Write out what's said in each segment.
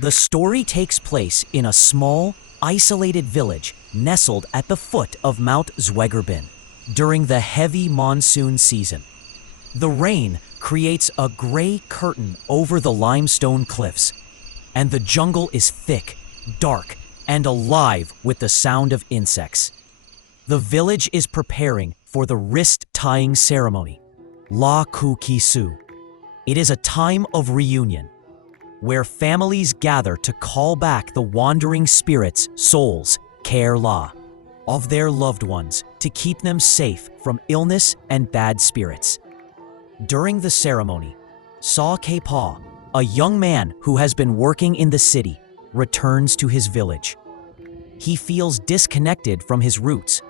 The story takes place in a small, isolated village nestled at the foot of Mount Zwegerbin during the heavy monsoon season. The rain creates a gray curtain over the limestone cliffs, and the jungle is thick, dark, and alive with the sound of insects. The village is preparing for the wrist-tying ceremony, La Kukisu. It is a time of reunion, where families gather to call back the wandering spirits' souls, Care La, of their loved ones to keep them safe from illness and bad spirits. During the ceremony, Sa Kepa, a young man who has been working in the city, returns to his village. He feels disconnected from his roots,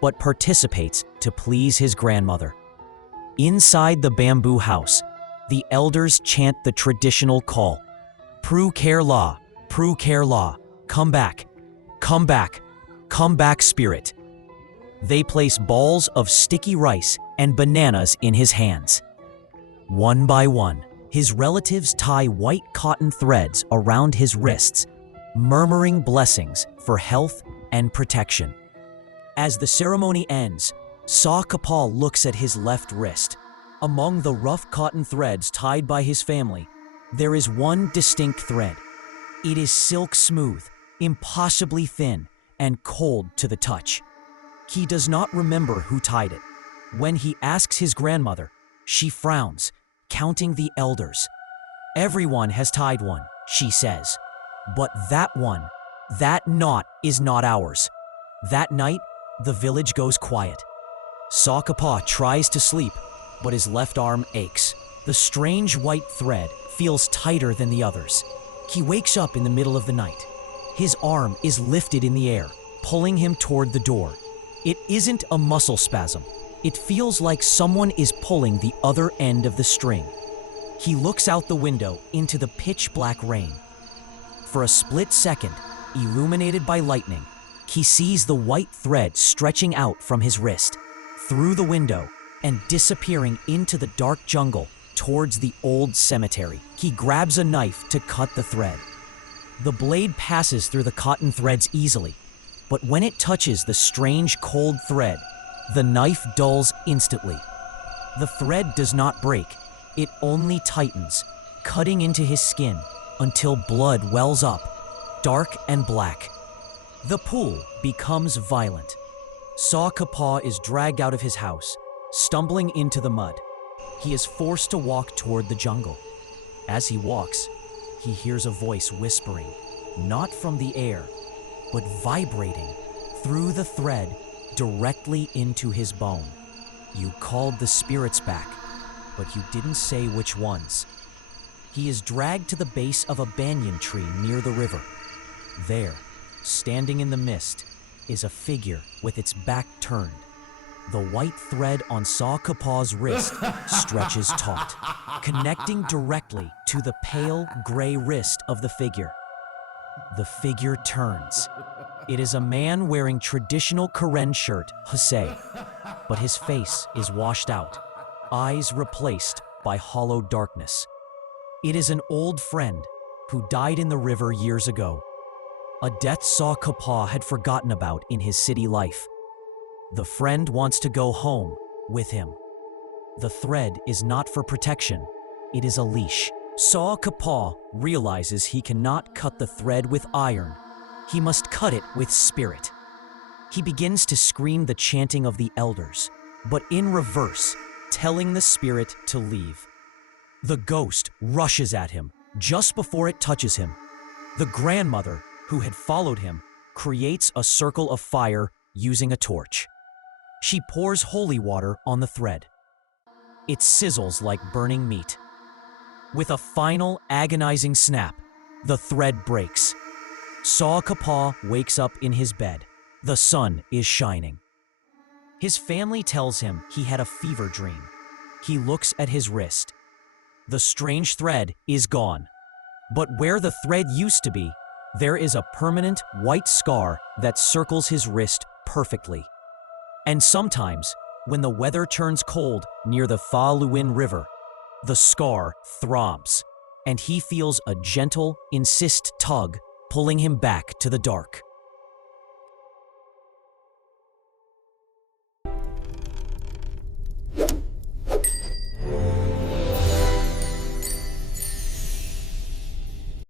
but participates to please his grandmother. Inside the bamboo house, the elders chant the traditional call, Pru Care La, come back, come back, come back, spirit. They place balls of sticky rice and bananas in his hands. One by one, his relatives tie white cotton threads around his wrists, murmuring blessings for health and protection. As the ceremony ends, Sa Kepa looks at his left wrist. Among the rough cotton threads tied by his family, there is one distinct thread. It is silk smooth, impossibly thin, and cold to the touch. He does not remember who tied it. When he asks his grandmother, she frowns, counting the elders. Everyone has tied one, she says. But that one, that knot is not ours. That night, the village goes quiet. Sa Kepa tries to sleep, but his left arm aches. The strange white thread feels tighter than the others. He wakes up in the middle of the night. His arm is lifted in the air, pulling him toward the door. It isn't a muscle spasm. It feels like someone is pulling the other end of the string. He looks out the window into the pitch-black rain. For a split second, illuminated by lightning, he sees the white thread stretching out from his wrist, through the window, and disappearing into the dark jungle towards the old cemetery. He grabs a knife to cut the thread. The blade passes through the cotton threads easily, but when it touches the strange cold thread, the knife dulls instantly. The thread does not break, it only tightens, cutting into his skin until blood wells up, dark and black. The pool becomes violent. Sa Kepa is dragged out of his house, stumbling into the mud. He is forced to walk toward the jungle. As he walks, he hears a voice whispering, not from the air, but vibrating through the thread directly into his bone. You called the spirits back, but you didn't say which ones. He is dragged to the base of a banyan tree near the river. There, standing in the mist, is a figure with its back turned. The white thread on Sa Kepa's wrist stretches taut, connecting directly to the pale gray wrist of the figure. The figure turns. It is a man wearing traditional Karen shirt, Husay, but his face is washed out, eyes replaced by hollow darkness. It is an old friend who died in the river years ago, a death Sa Kepa had forgotten about in his city life. The friend wants to go home with him. The thread is not for protection, it is a leash. Sa Kepa realizes he cannot cut the thread with iron. He must cut it with spirit. He begins to scream the chanting of the elders, but in reverse, telling the spirit to leave. The ghost rushes at him just before it touches him. The grandmother, who had followed him, creates a circle of fire using a torch. She pours holy water on the thread. It sizzles like burning meat. With a final agonizing snap, the thread breaks. Sa Kepa wakes up in his bed. The sun is shining. His family tells him he had a fever dream. He looks at his wrist. The strange thread is gone. But where the thread used to be, there is a permanent white scar that circles his wrist perfectly. And sometimes, when the weather turns cold near the Fa Luin River, the scar throbs. and he feels a gentle, insist tug pulling him back to the dark.